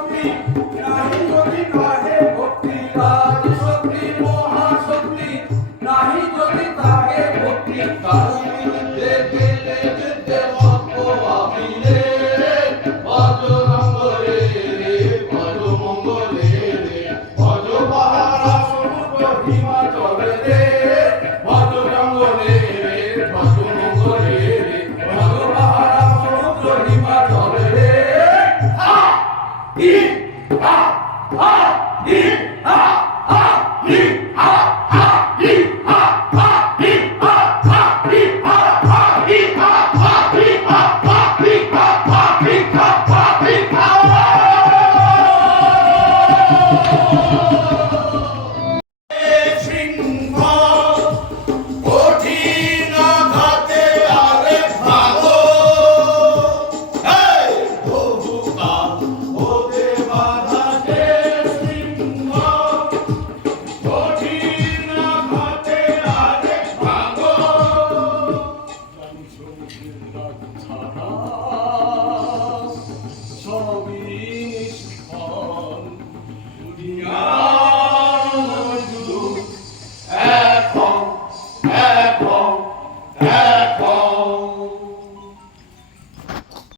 শক্তি নাহি যদি তাহে ভক্তি রাজ শক্তি মহাশক্তি নাহি যদি তাহে ভক্তি তার বিরুদ্ধে গেলে যুদ্ধে মত ভাবিলে বজরঙ্গ রে ভজ মঙ্গলে রে ভজ পাহাড় সমুদ্র হিমাচল রে বজরঙ্গ রে ভজ মঙ্গলে রে ভজ পাহাড় সমুদ্র হিমাচল রে হা হি হা হা